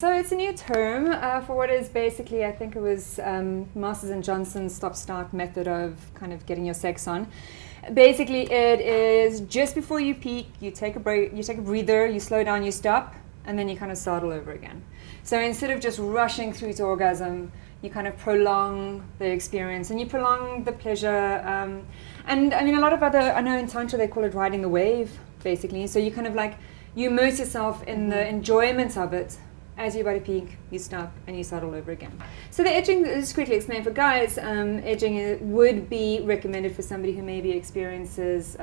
So it's a new term for what is basically, I think it was Masters and Johnson's stop-start method of kind of getting your sex on. Basically, it is just before you peak, you take a break, you take a breather, you slow down, you stop, and then you kind of start all over again. So instead of just rushing through to orgasm, you kind of prolong the experience and you prolong the pleasure. And I mean, a lot of other, I know in Tantra they call it riding the wave, basically. So you kind of like, you immerse yourself in the enjoyment of it. As your body peak, you stop and you start all over again. So the edging is quickly explained for guys. Edging would be recommended for somebody who maybe experiences,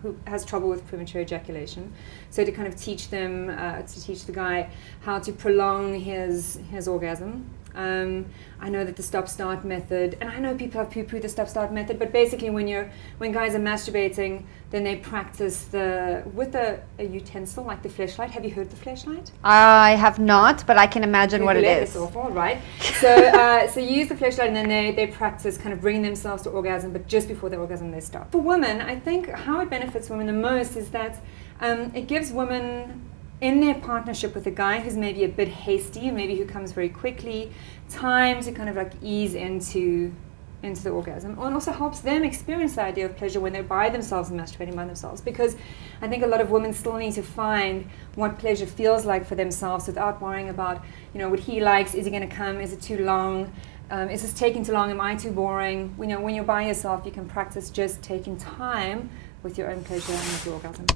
who has trouble with premature ejaculation. So to kind of teach them, to teach the guy how to prolong his orgasm. I know that the stop-start method, and I know people have poo-poo the stop-start method, but basically when guys are masturbating, then they practice with a utensil like the fleshlight. Have you heard the fleshlight? I have not, but I can imagine what it is. It's awful, right? So you use the fleshlight and then they practice kind of bringing themselves to orgasm, but just before the orgasm they stop. For women, I think how it benefits women the most is that it gives women in their partnership with a guy who's maybe a bit hasty, maybe who comes very quickly, time to kind of like ease into the orgasm, and also helps them experience the idea of pleasure when they're by themselves and masturbating by themselves. Because I think a lot of women still need to find what pleasure feels like for themselves without worrying about, what he likes. Is he going to come? Is it too long? Is this taking too long? Am I too boring? When you're by yourself, you can practice just taking time with your own pleasure and with your orgasm.